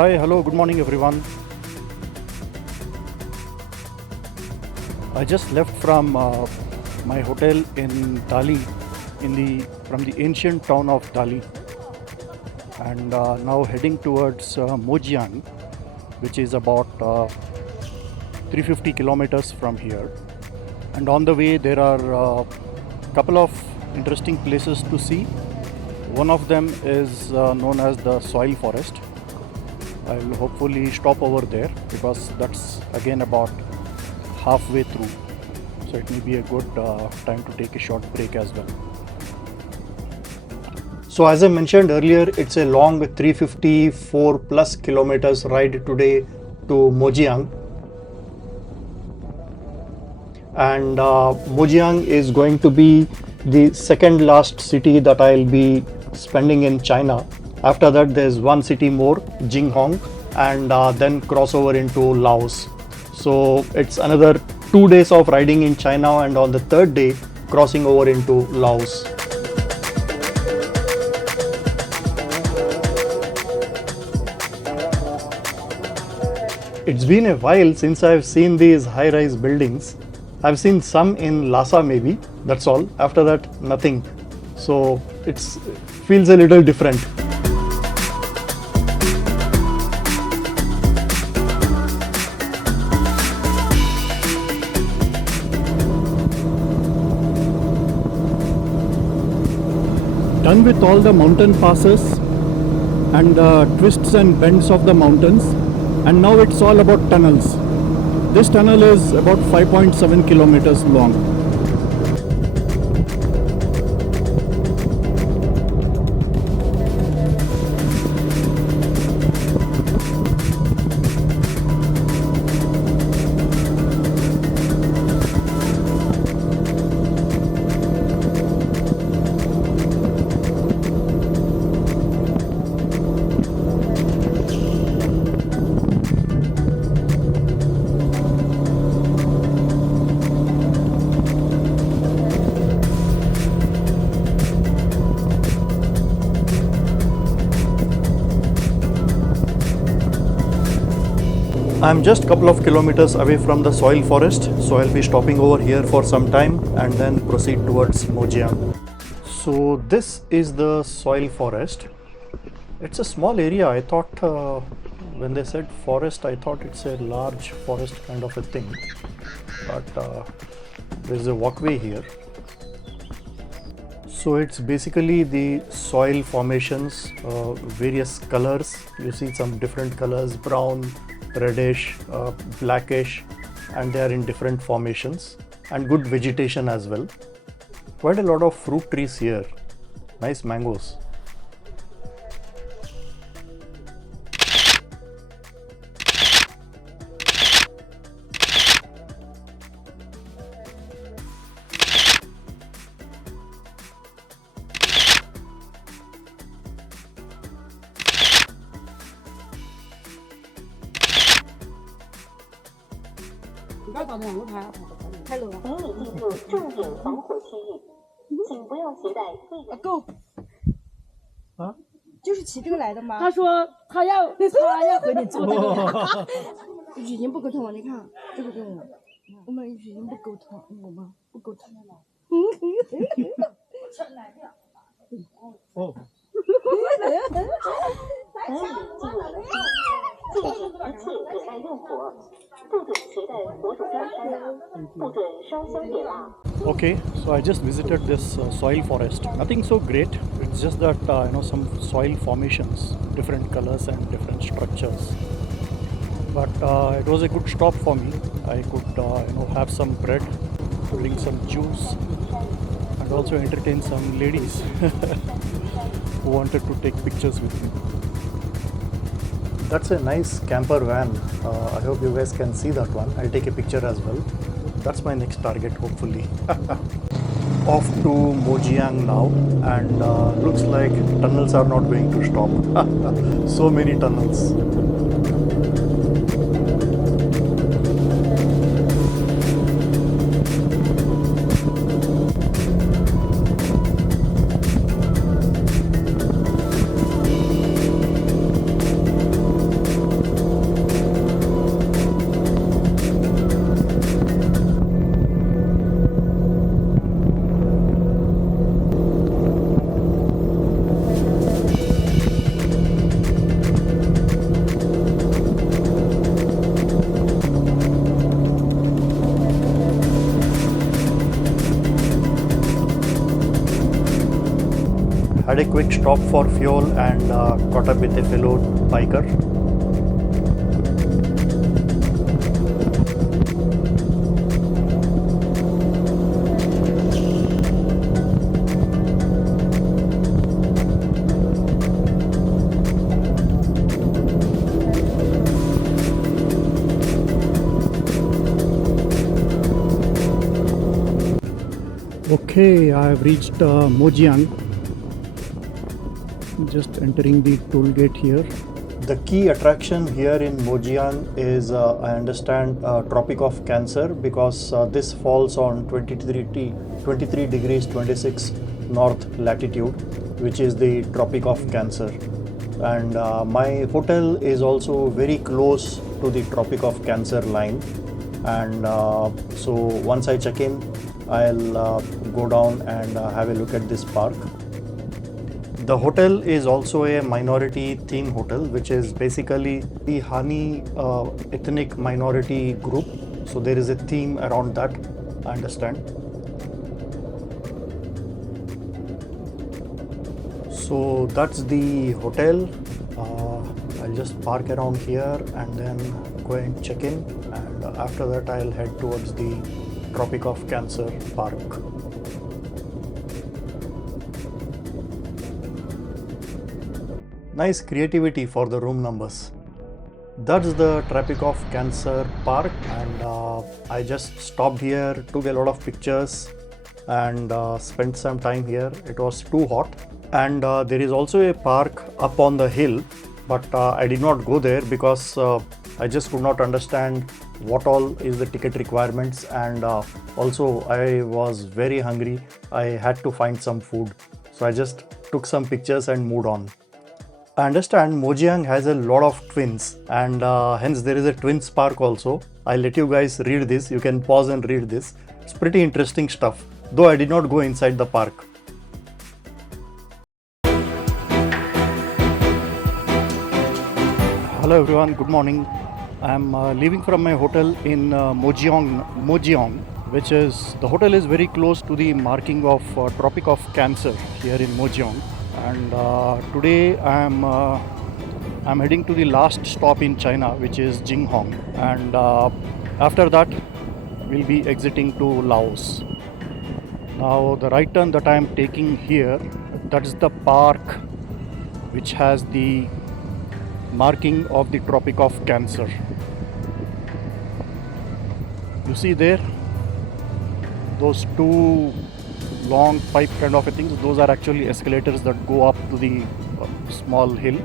Hi, hello, good morning everyone. I just left from my hotel in Dali, from the ancient town of Dali, and now heading towards Mojiang, which is about 350 kilometers from here. And on the way, there are a couple of interesting places to see. One of them is known as the soil forest. I will hopefully stop over there because that's again about halfway through. So it may be a good time to take a short break as well. So as I mentioned earlier, it's a long 354 plus kilometers ride today to Mojiang. And Mojiang is going to be the second last city that I'll be spending in China. After that, there's one city more, Jinghong, and then cross over into Laos. So it's another 2 days of riding in China, and on the third day, crossing over into Laos. It's been a while since I've seen these high-rise buildings. I've seen some in Lhasa maybe, that's all. After that, nothing. So it feels a little different. Done with all the mountain passes and the twists and bends of the mountains, and now it's all about tunnels. This tunnel is about 5.7 kilometers long. I'm just a couple of kilometers away from the soil forest, so I'll be stopping over here for some time and then proceed towards Mojiang. So this is the soil forest. It's a small area. I thought when they said forest, I thought it's a large forest kind of a thing, but there's a walkway here. So it's basically the soil formations, various colors. You see some different colors, brown, reddish, blackish, and they are in different formations, and good vegetation as well. Quite a lot of fruit trees here. Nice mangoes. Go 啊？就是骑这个来的吗？他说他要和你坐那个，语音不沟通啊！你看这个跟我们语音不沟通，我们不沟通。哦。禁止一切点燃用火，不准携带火种标识，不准烧香点蜡。 Okay, so I just visited this soil forest. Nothing so great. It's just that some soil formations, different colors and different structures. But it was a good stop for me. I could have some bread, drink some juice, and also entertain some ladies who wanted to take pictures with me. That's a nice camper van. I hope you guys can see that one. I'll take a picture as well. That's my next target, hopefully. Off to Mojiang now, and looks like tunnels are not going to stop. So many tunnels. Had a quick stop for fuel and caught up with a fellow biker. Okay, I have reached Mojiang. Just entering the toll gate here. The key attraction here in Mojiang is, I understand, Tropic of Cancer, because this falls on 23 degrees 26 north latitude, which is the Tropic of Cancer. And my hotel is also very close to the Tropic of Cancer line. And so once I check in, I'll go down and have a look at this park. The hotel is also a minority theme hotel, which is basically the Hani ethnic minority group. So there is a theme around that, I understand. So that's the hotel. I'll just park around here and then go and check in. And after that, I'll head towards the Tropic of Cancer Park. Nice creativity for the room numbers. That's the Tropic of Cancer Park, and I just stopped here, took a lot of pictures and spent some time here. It was too hot. And there is also a park up on the hill, but I did not go there because I just could not understand what all is the ticket requirements, and also I was very hungry. I had to find some food, so I just took some pictures and moved on. I understand Mojiang has a lot of twins, and hence there is a twins park also. I'll let you guys read this. You can pause and read this. It's pretty interesting stuff, though I did not go inside the park. Hello everyone, good morning. I'm leaving from my hotel in Mojiang, which is, the hotel is very close to the marking of Tropic of Cancer here in Mojiang. And today I'm heading to the last stop in China, which is Jinghong. And after that, we'll be exiting to Laos. Now the right turn that I'm taking here, that's the park which has the marking of the Tropic of Cancer. You see there, those two long pipe kind of a things, those are actually escalators that go up to the small hill,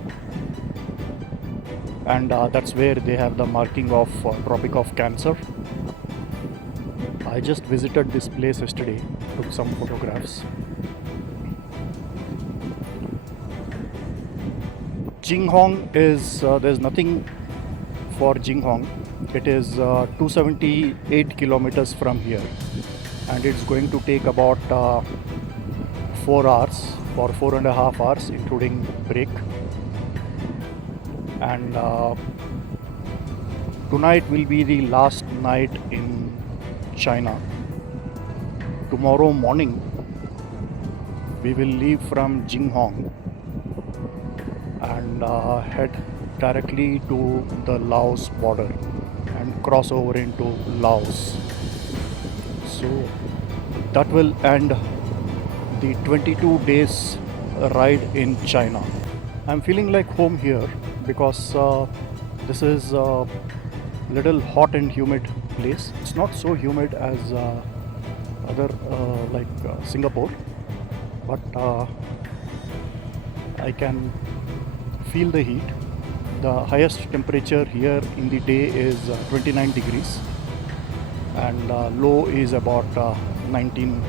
and that's where they have the marking of Tropic of Cancer. I just visited this place yesterday, took some photographs. Jinghong is, there's nothing for Jinghong. It is 278 kilometers from here, and it's going to take about 4 hours or 4.5 hours, including break. And tonight will be the last night in China. Tomorrow morning we will leave from Jinghong and head directly to the Laos border and cross over into Laos. So that will end the 22 days ride in China. I'm feeling like home here because this is a little hot and humid place. It's not so humid as other like Singapore, but I can feel the heat. The highest temperature here in the day is 29 degrees, and low is about 19,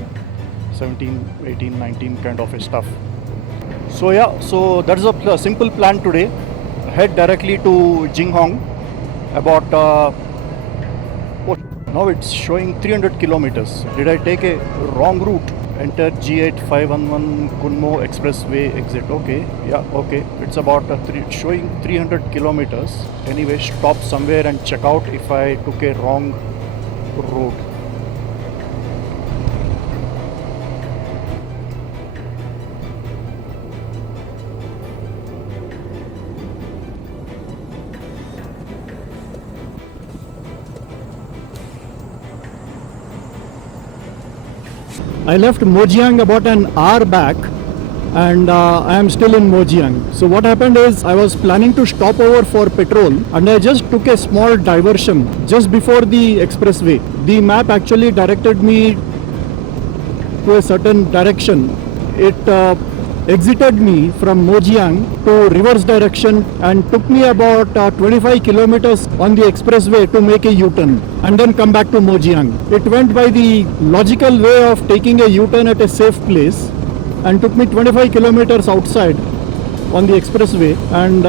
17, 18, 19 kind of a stuff. So yeah, so that's a simple plan today. Head directly to Jinghong. About now it's showing 300 kilometers. Did I take a wrong route? Enter G8511 Kunmo Expressway exit. Okay, yeah, okay. It's about showing 300 kilometers. Anyway, stop somewhere and check out if I took a wrong road. I left Mojiang about an hour back, and I am still in Mojiang. So what happened is I was planning to stop over for petrol, and I just took a small diversion just before the expressway. The map actually directed me to a certain direction. It exited me from Mojiang to reverse direction and took me about 25 kilometers on the expressway to make a U-turn and then come back to Mojiang. It went by the logical way of taking a U-turn at a safe place and took me 25 kilometers outside on the expressway, and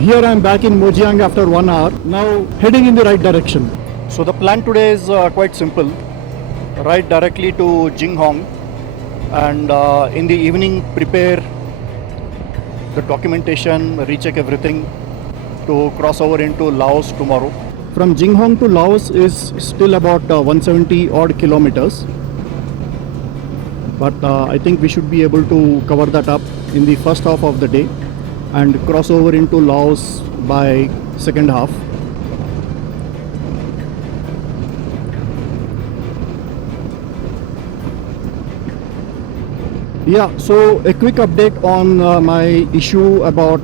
here I am back in Mojiang after 1 hour, now heading in the right direction. So the plan today is quite simple. Ride directly to Jinghong, and in the evening prepare the documentation, recheck everything to cross over into Laos tomorrow. From Jinghong to Laos is still about 170 odd kilometers, but I think we should be able to cover that up in the first half of the day and cross over into Laos by second half. Yeah, so a quick update on my issue about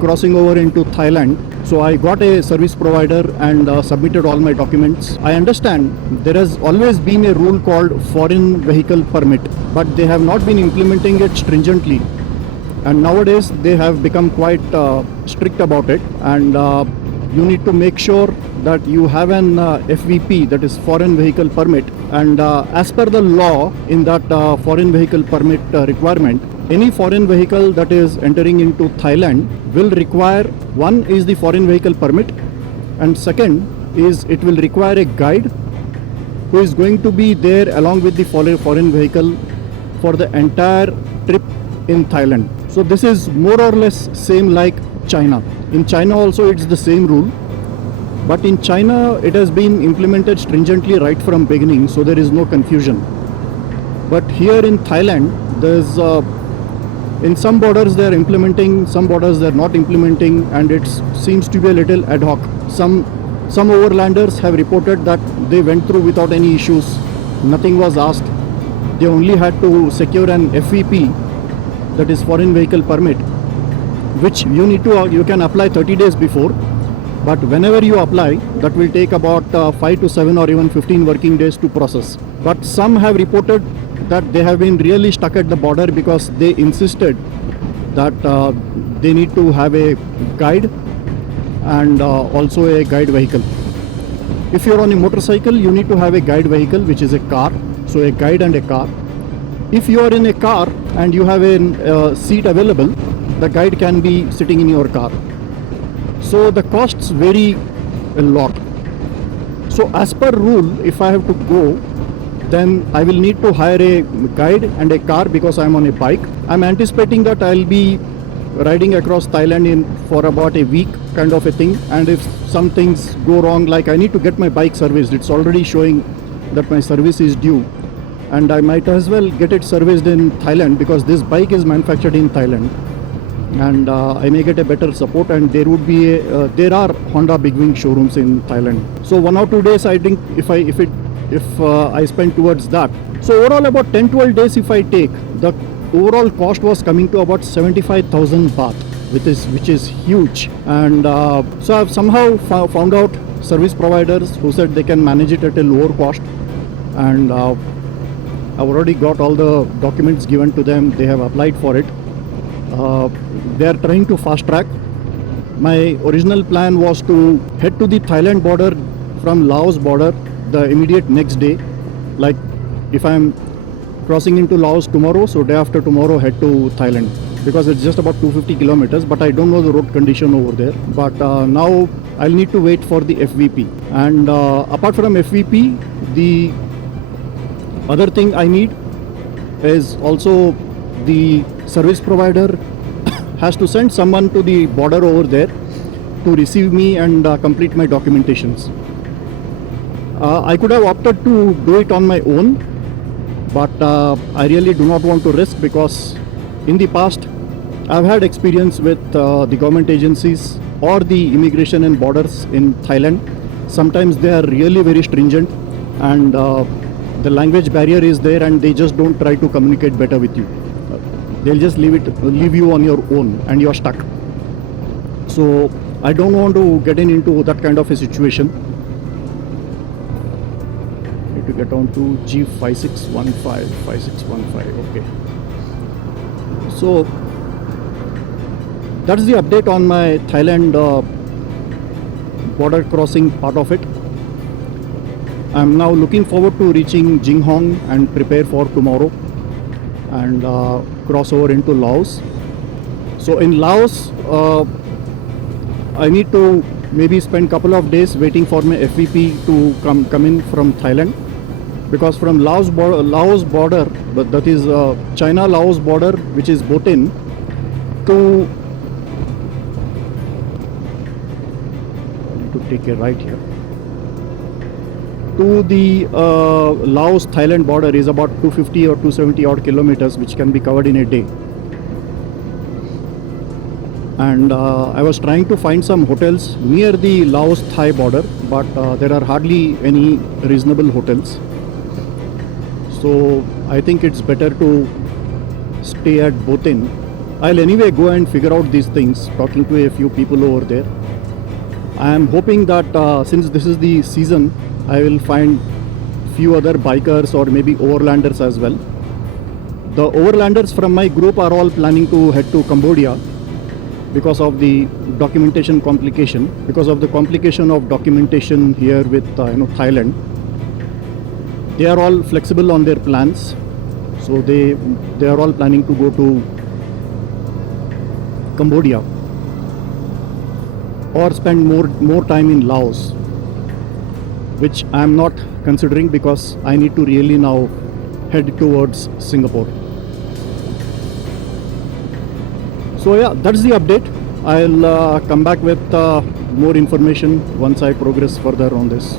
crossing over into Thailand. So I got a service provider and submitted all my documents. I understand there has always been a rule called foreign vehicle permit, but they have not been implementing it stringently. And nowadays they have become quite strict about it, and you need to make sure that you have an FVP, that is foreign vehicle permit, and as per the law in that foreign vehicle permit requirement, any foreign vehicle that is entering into Thailand will require, one is the foreign vehicle permit, and second is it will require a guide who is going to be there along with the foreign vehicle for the entire trip in Thailand. So this is more or less same like China. In China also it's the same rule, but in China it has been implemented stringently right from beginning, so there is no confusion. But here in Thailand, there's in some borders they are implementing, some borders they are not implementing, and it seems to be a little ad hoc. Some overlanders have reported that they went through without any issues, nothing was asked. They only had to secure an FVP, that is foreign vehicle permit, which you can apply 30 days before, but whenever you apply, that will take about 5 to 7 or even 15 working days to process. But some have reported that they have been really stuck at the border because they insisted that they need to have a guide and also a guide vehicle. If you're on a motorcycle, you need to have a guide vehicle, which is a car, so a guide and a car. If you are in a car and you have a seat available, the guide can be sitting in your car. So the costs vary a lot. So as per rule, if I have to go, then I will need to hire a guide and a car because I am on a bike. I'm anticipating that I'll be riding across Thailand for about a week, kind of a thing. And if some things go wrong, like I need to get my bike serviced, it's already showing that my service is due, and I might as well get it serviced in Thailand because this bike is manufactured in Thailand, and I may get a better support. And there would be there are Honda Big Wing showrooms in Thailand. So 1 or 2 days, I think if I spend towards that. So overall about 10-12 days if I take, the overall cost was coming to about 75,000 baht, which is huge. And so I've somehow found out service providers who said they can manage it at a lower cost, and I've already got all the documents given to them. They have applied for it. They are trying to fast track. My original plan was to head to the Thailand border from Laos border the immediate next day. Like if I'm crossing into Laos tomorrow, so day after tomorrow head to Thailand, because it's just about 250 kilometers, but I don't know the road condition over there. But now I'll need to wait for the FVP. And apart from FVP, the other thing I need is also the service provider has to send someone to the border over there to receive me and complete my documentations. I could have opted to do it on my own, but I really do not want to risk, because in the past I've had experience with the government agencies or the immigration and borders in Thailand. Sometimes they are really very stringent, and the language barrier is there and they just don't try to communicate better with you. They'll just leave you on your own and you're stuck. So I don't want to get into that kind of a situation. Need to get on to G5615, okay. So that's the update on my Thailand border crossing part of it. I'm now looking forward to reaching Jinghong and prepare for tomorrow and cross over into Laos. So in Laos, I need to maybe spend couple of days waiting for my FVP to come in from Thailand, because from Laos border, but that is China-Laos border, which is Botin, to take a right here to the Laos-Thailand border is about 250 or 270 odd kilometers, which can be covered in a day. And I was trying to find some hotels near the Laos-Thai border, but there are hardly any reasonable hotels. So I think it's better to stay at Botin. I'll anyway go and figure out these things, talking to a few people over there. I am hoping that since this is the season, I will find few other bikers or maybe overlanders as well. The overlanders from my group are all planning to head to Cambodia because of the documentation complication, because of the complication of documentation here with Thailand. They are all flexible on their plans, so they are all planning to go to Cambodia or spend more time in Laos, which I am not considering because I need to really now head towards Singapore. So yeah, that's the update. I'll come back with more information once I progress further on this.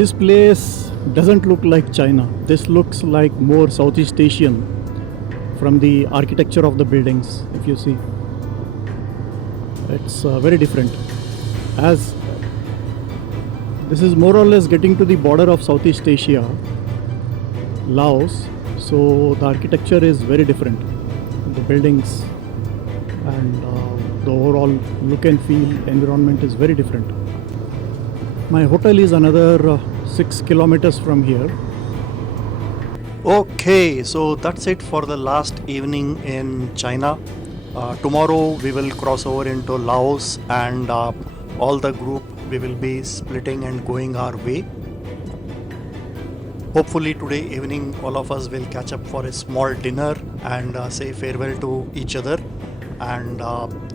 This place doesn't look like China. This looks like more Southeast Asian from the architecture of the buildings, if you see. It's very different. As this is more or less getting to the border of Southeast Asia, Laos, so the architecture is very different. The buildings and the overall look and feel environment is very different. My hotel is another 6 kilometers from here. Okay, so that's it for the last evening in China. Tomorrow we will cross over into Laos, and all the group we will be splitting and going our way. Hopefully today evening all of us will catch up for a small dinner and say farewell to each other and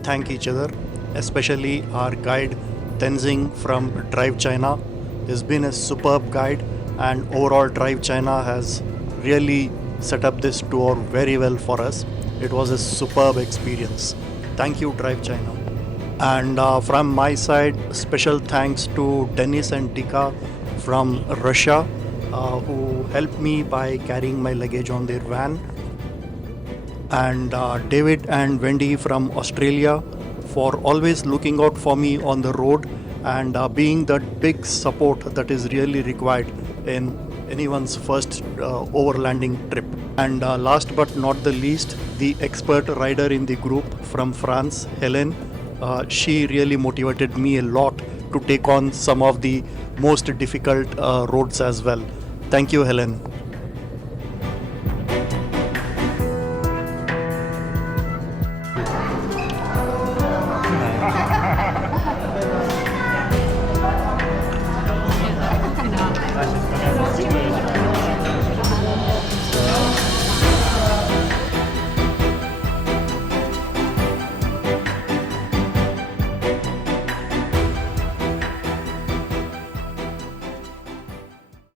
thank each other, especially our guide Tenzing from Drive China. He's been a superb guide, and overall Drive China has really set up this tour very well for us. It was a superb experience. Thank you, Drive China. And from my side, special thanks to Dennis and Dika from Russia, who helped me by carrying my luggage on their van, and David and Wendy from Australia for always looking out for me on the road and being that big support that is really required in anyone's first overlanding trip. And last but not the least, the expert rider in the group from France, Helene. She really motivated me a lot to take on some of the most difficult roads as well. Thank you, Helene.